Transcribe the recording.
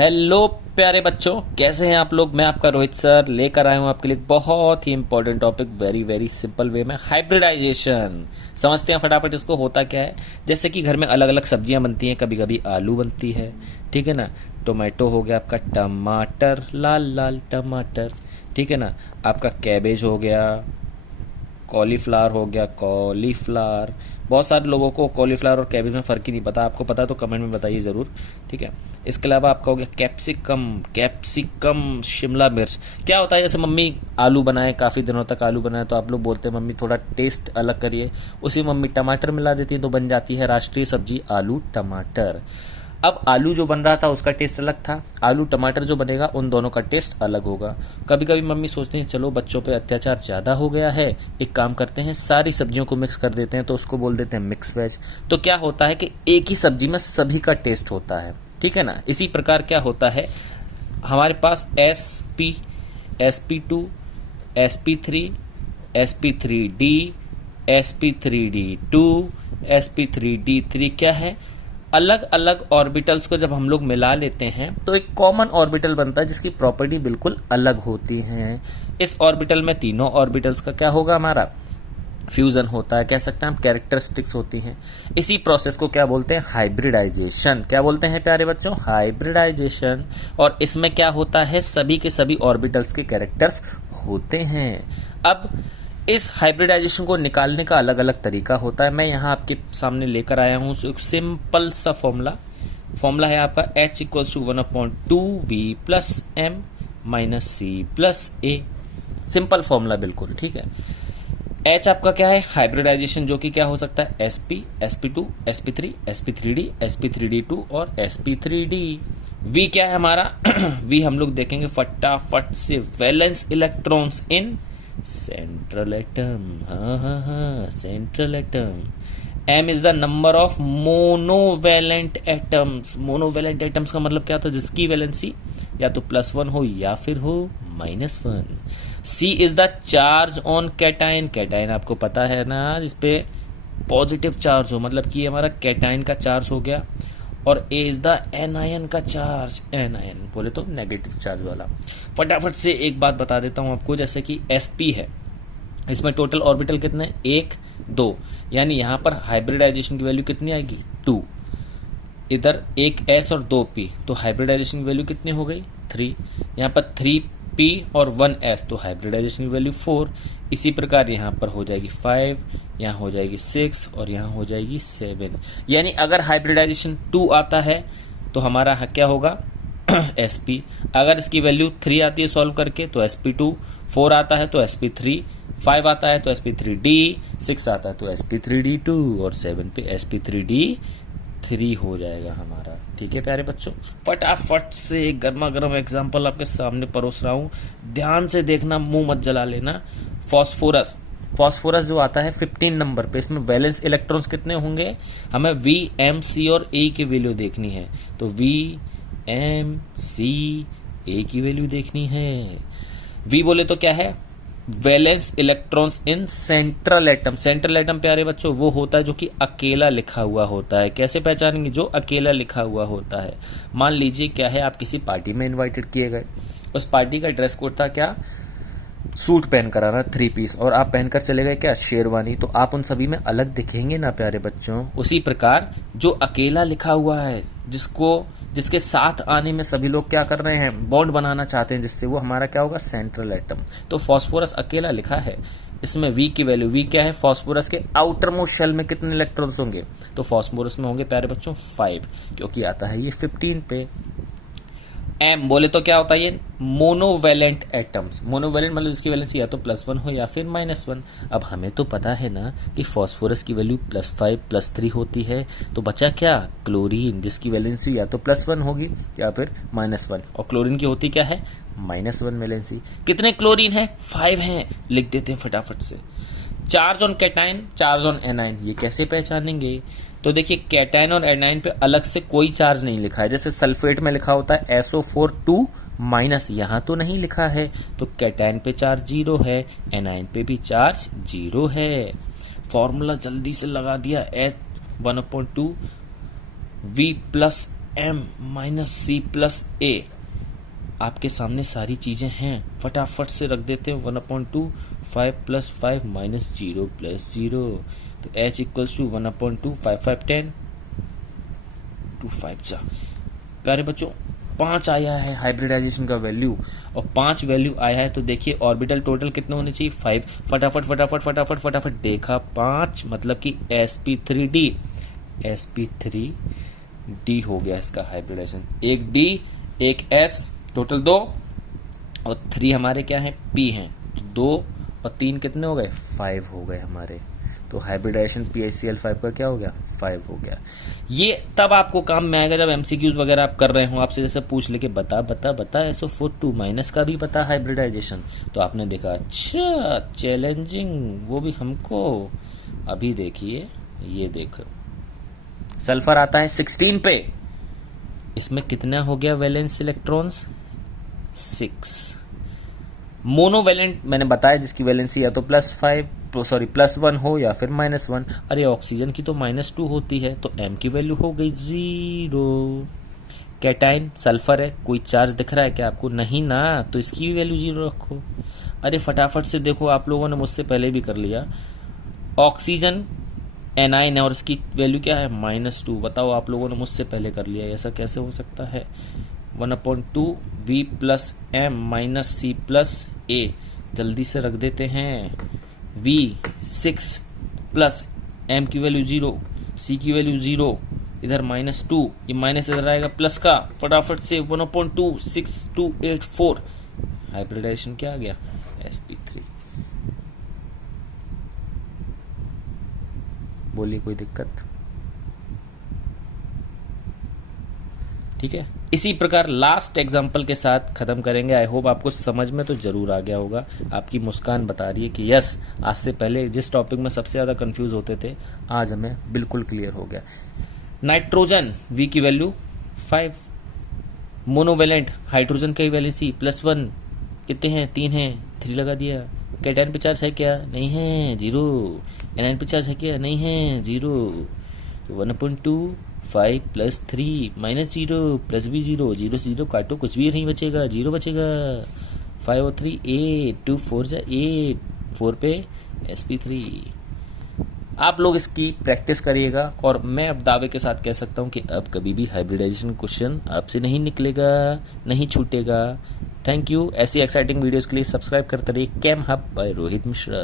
Hello प्यारे बच्चों, कैसे हैं आप लोग। मैं आपका रोहित सर लेकर आया हूं आपके लिए एक बहुत ही important topic very very simple way में, हाइब्रिडाइजेशन। समझते हैं फटाफट इसको। होता क्या है, जैसे कि घर में अलग अलग सब्जियां बनती हैं, कभी कभी आलू बनती है, ठीक है ना। टोमेटो हो गया आपका, टमाटर, लाल लाल टमाटर, ठीक है ना। आपका कैबेज हो गया, कॉलीफ्लावर हो गया, कॉलीफ्लावर। बहुत सारे लोगों को कॉलीफ्लावर और कैबेज में फ़र्क ही नहीं पता। आपको पता तो कमेंट में बताइए ज़रूर, ठीक है। इसके अलावा आपका हो गया कैप्सिकम, कैप्सिकम शिमला मिर्च। क्या होता है, जैसे मम्मी आलू बनाए, काफ़ी दिनों तक आलू बनाए, तो आप लोग बोलते हैं मम्मी थोड़ा टेस्ट अलग करिए, उसी मम्मी टमाटर मिला देती है तो बन जाती है राष्ट्रीय सब्जी आलू टमाटर। अब आलू जो बन रहा था उसका टेस्ट अलग था, आलू टमाटर जो बनेगा उन दोनों का टेस्ट अलग होगा। कभी कभी मम्मी सोचती हैं चलो बच्चों पे अत्याचार ज़्यादा हो गया है, एक काम करते हैं सारी सब्जियों को मिक्स कर देते हैं, तो उसको बोल देते हैं मिक्स वेज। तो क्या होता है कि एक ही सब्जी में सभी का टेस्ट होता है, ठीक है ना। इसी प्रकार क्या होता है, हमारे पास SP, SP2, SP3, SP3D, SP3D2, SP3D3 क्या है, अलग अलग ऑर्बिटल्स को जब हम लोग मिला लेते हैं तो एक कॉमन ऑर्बिटल बनता है जिसकी प्रॉपर्टी बिल्कुल अलग होती है। इस ऑर्बिटल में तीनों ऑर्बिटल्स का क्या होगा, हमारा फ्यूजन होता है, कह सकते हैं हम कैरेक्टरिस्टिक्स होती हैं। इसी प्रोसेस को क्या बोलते हैं, हाइब्रिडाइजेशन। क्या बोलते हैं प्यारे बच्चों, हाइब्रिडाइजेशन। और इसमें क्या होता है, सभी के सभी ऑर्बिटल्स के कैरेक्टर्स होते हैं। अब इस हाइब्रिडाइजेशन को निकालने का अलग अलग तरीका होता है। मैं यहाँ आपके सामने लेकर आया हूँ एक सिंपल सा फॉर्मूला है आपका H = 1/2V + M - C + A। Simple formula बिल्कुल, ठीक है। H आपका क्या है, हाइब्रिडाइजेशन, जो कि क्या हो सकता है, SP, SP2, SP3, SP3D, SP3D2 और SP3D। V क्या है हमारा V हम लोग देखेंगे फटाफट से, valence electrons in central atom. हाँ, central atom. M is the number of monovalent atoms. Monovalent atoms का मतलब क्या होता है, जिसकी वैलेंसी या तो +1 हो या फिर हो -1। C is the charge on cation. Cation आपको पता है ना, जिसपे पॉजिटिव चार्ज हो, मतलब कि हमारा कैटाइन का चार्ज हो गया। और A इज द एनायन का चार्ज, एनायन बोले तो नेगेटिव चार्ज वाला। फटाफट से एक बात बता देता हूं आपको, जैसे कि SP है, इसमें टोटल ऑर्बिटल कितने, 1 2, यानी यहां पर हाइब्रिडाइजेशन की वैल्यू कितनी आएगी, 2। इधर एक S और 2 P, तो हाइब्रिडाइजेशन की वैल्यू कितनी हो गई, 3। यहाँ पर 3P और 1S, तो हाइब्रिडाइजेशन की वैल्यू 4। इसी प्रकार यहाँ पर हो जाएगी 5, यहाँ हो जाएगी 6 और यहाँ हो जाएगी 7। यानी अगर हाइब्रिडाइजेशन 2 आता है तो हमारा क्या होगा SP। अगर इसकी वैल्यू 3 आती है सॉल्व करके तो SP2, 4 आता है तो SP3, 5 आता है तो SP3D, 6 आता है तो SP3D2 और 7 पे SP3D3 हो जाएगा हमारा, ठीक है प्यारे बच्चों। फटाफट से एक गर्मा गर्म एग्जाम्पल आपके सामने परोस रहा हूँ, ध्यान से देखना, मुंह मत जला लेना। फॉस्फोरस जो आता है 15 नंबर पे, इसमें वैलेंस इलेक्ट्रॉन्स कितने होंगे, हमें V, M, C और A की वैल्यू देखनी है। तो V, M, C, A की वैल्यू देखनी है। V बोले तो क्या है, valence electrons in central atom. Central atom प्यारे बच्चों वो होता है जो कि अकेला लिखा हुआ होता है। कैसे पहचानेंगे, जो अकेला लिखा हुआ होता है। मान लीजिए क्या है, आप किसी पार्टी में इनवाइटेड किए गए, उस पार्टी का ड्रेस कोड था क्या, सूट पहन कर आना 3 पीस, और आप पहनकर चले गए क्या, शेरवानी, तो आप उन सभी में अलग दिखेंगे ना प्यारे बच्चों। उसी प्रकार जो अकेला लिखा हुआ है, जिसके साथ आने में सभी लोग क्या कर रहे हैं, बॉन्ड बनाना चाहते हैं जिससे, वो हमारा क्या होगा, सेंट्रल एटम। तो फास्फोरस अकेला लिखा है, इसमें V की वैल्यू, V क्या है, फास्फोरस के आउटर मोस्ट शेल में कितने इलेक्ट्रॉन्स होंगे, तो फास्फोरस में होंगे प्यारे बच्चों 5, क्योंकि आता है ये 15 पे। M बोले तो क्या होता है, ये मोनोवेलेंट एटम्स। मोनोवेलेंट मतलब इसकी वैलेंसी या तो +1 हो या फिर -1। अब हमें तो पता है ना कि फास्फोरस की वैल्यू +5 +3 होती है, तो बचा क्या, क्लोरीन, जिसकी वैलेंसी या तो +1 होगी या फिर -1, और क्लोरीन की होती क्या है, -1 वैलेंसी। कितने क्लोरीन है, 5 हैं, लिख देते हैं फटाफट से। Charge on cation, charge on A9, ये कैसे पहचानेंगे, तो देखिए कैटाइन और एनाइन पे अलग से कोई चार्ज नहीं लिखा है। जैसे सल्फेट में लिखा होता है SO4 2-, यहाँ तो नहीं लिखा है, तो कैटाइन पे चार्ज 0 है, एनाइन पे भी चार्ज 0 है। फॉर्मूला जल्दी से लगा दिया, H 1/2 V + M minus C plus A. आपके सामने सारी चीज़ें हैं, फटाफट से रख देते हैं। 1/2 5 + 5 माइनस 0 + 0, तो h इक्वल्स टू 1/2 5 5 10 2 5 जा। प्यारे बच्चों 5 आया है हाइब्रिडाइजेशन का वैल्यू, और 5 वैल्यू आया है, तो देखिए ऑर्बिटल टोटल कितने होने चाहिए 5। फटाफट फटाफट फटाफट फटाफट देखा 5 मतलब कि sp3d हो गया इसका हाइब्रिडाइजेशन। एक d एक s, टोटल 2, और 3 हमारे क्या हैं p हैं, तो 2 और 3 कितने हो गए 5 हो गए हमारे। तो हाइब्रिडाइजेशन PaCl5 का क्या हो गया 5 हो गया। ये तब आपको काम में आएगा जब MCQs वगैरह आप कर रहे हो, आपसे जैसे पूछ लेके बता SO42 माइनस का भी पता हाइब्रिडाइजेशन, तो आपने देखा अच्छा चैलेंजिंग, वो भी हमको। अभी देखिए ये देखो सल्फर आता है 16 पे, इसमें कितना हो गया वैलेंस इलेक्ट्रॉन्स 6। मोनोवैलेंट मैंने बताया जिसकी वैलेंसी या तो +1 हो या फिर -1। अरे ऑक्सीजन की तो -2 होती है, तो m की वैल्यू हो गई 0। कैटाइन सल्फर है, कोई चार्ज दिख रहा है क्या आपको, नहीं ना, तो इसकी भी वैल्यू 0 रखो। अरे फटाफट से देखो, आप लोगों ने मुझसे पहले भी कर लिया। ऑक्सीजन एनाइन है और इसकी वैल्यू क्या है -2। बताओ आप लोगों ने मुझसे पहले कर लिया, ऐसा कैसे हो सकता है। 1/2 V + M minus C + A, जल्दी से रख देते हैं। V 6 + M की वैल्यू 0, C की वैल्यू 0, इधर -2, ये माइनस इधर आएगा प्लस का, फटाफट से 1/2 6 2 8 4, हाइब्रिडाइजेशन क्या आ गया sp3। बोलिए कोई दिक्कत, ठीक है। इसी प्रकार लास्ट एग्जाम्पल के साथ खत्म करेंगे। आई होप आपको समझ में तो जरूर आ गया होगा। आपकी मुस्कान बता रही है कि यस, आज से पहले जिस टॉपिक में सबसे ज़्यादा कंफ्यूज होते थे आज हमें बिल्कुल क्लियर हो गया। नाइट्रोजन V की वैल्यू 5, मोनोवेलेंट हाइड्रोजन की वैलेंसी +1 कितने हैं 3 हैं, 3 लगा दिया। कैटायन पे चार्ज है क्या, नहीं है 0। एनायन पे चार्ज है क्या, नहीं है 0। 1/2 5 + 3 -0 + भी 0, 0 से 0 काटो कुछ भी नहीं बचेगा, 0 बचेगा। 5 और 3 8, 2 4 जा 8, 4 पे sp3। आप लोग इसकी प्रैक्टिस करिएगा, और मैं अब दावे के साथ कह सकता हूँ कि अब कभी भी हाइब्रिडाइजेशन क्वेश्चन आपसे नहीं निकलेगा, नहीं छूटेगा। Thank you. ऐसी एक्साइटिंग वीडियोस के लिए सब्सक्राइब करते रहिए केम हब बाय रोहित मिश्रा।